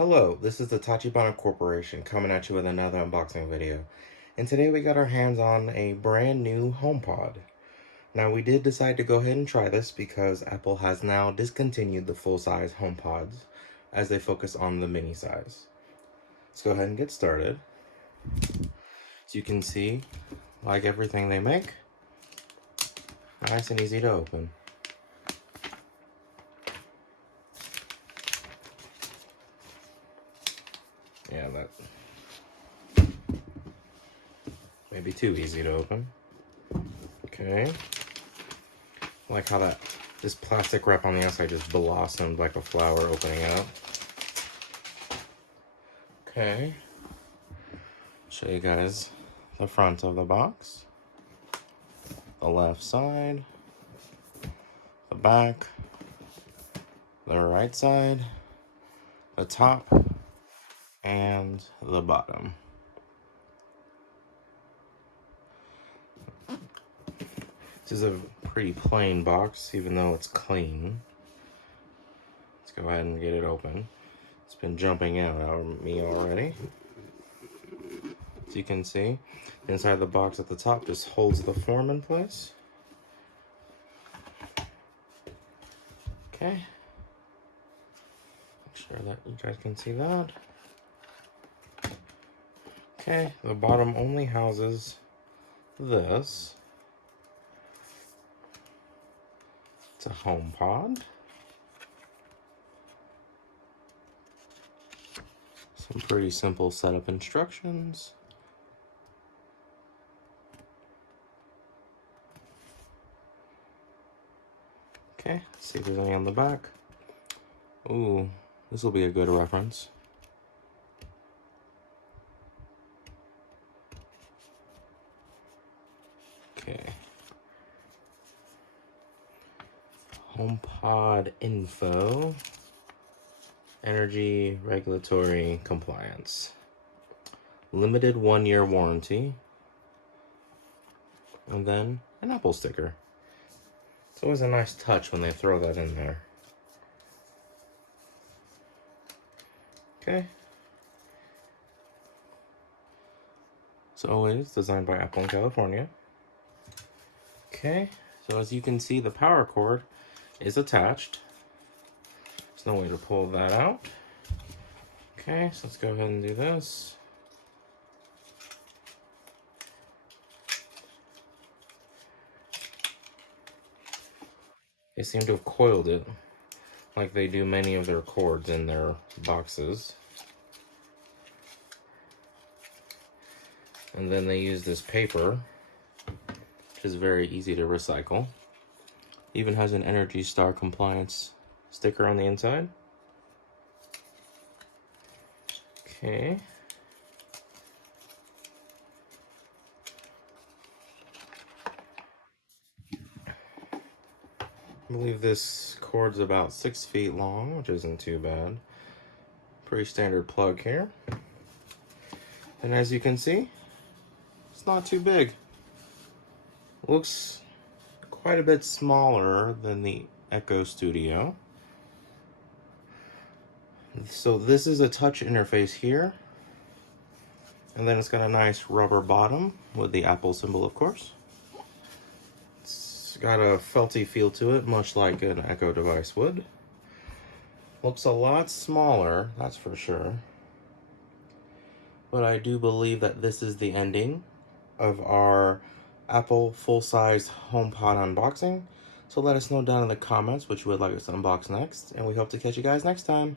Hello, this is the Tachibana Corporation coming at you with another unboxing video. And today we got our hands on a brand new HomePod. Now we did decide to go ahead and try this because Apple has now discontinued the full-size HomePods as they focus on the mini size. Let's go ahead and get started. As you can see, like everything they make, nice and easy to open. Yeah, that may be too easy to open. Okay. I like how this plastic wrap on the outside just blossomed like a flower opening up. Okay. Show you guys the front of the box. The left side. The back. The right side. The top. And the bottom. This is a pretty plain box, even though it's clean. Let's go ahead and get it open. It's been jumping out at me already. As you can see, inside the box at the top just holds the form in place. Okay. Make sure that you guys can see that. Okay, the bottom only houses this. It's a HomePod. Some pretty simple setup instructions. Okay, let's see if there's any on the back. Ooh, this will be a good reference. Okay. HomePod info. Energy regulatory compliance. Limited 1-year warranty. And then an Apple sticker. It's always a nice touch when they throw that in there. Okay. As always, designed by Apple in California. Okay, so as you can see, the power cord is attached. There's no way to pull that out. Okay, so let's go ahead and do this. They seem to have coiled it like they do many of their cords in their boxes. And then they use this paper, which is very easy to recycle. Even has an Energy Star compliance sticker on the inside. Okay. I believe this cord's about 6 feet long, which isn't too bad. Pretty standard plug here. And as you can see, it's not too big. Looks quite a bit smaller than the Echo Studio. So this is a touch interface here. And then it's got a nice rubber bottom with the Apple symbol, of course. It's got a felty feel to it, much like an Echo device would. Looks a lot smaller, that's for sure. But I do believe that this is the ending of our Apple full-size HomePod unboxing. So let us know down in the comments what you would like us to unbox next, and we hope to catch you guys next time.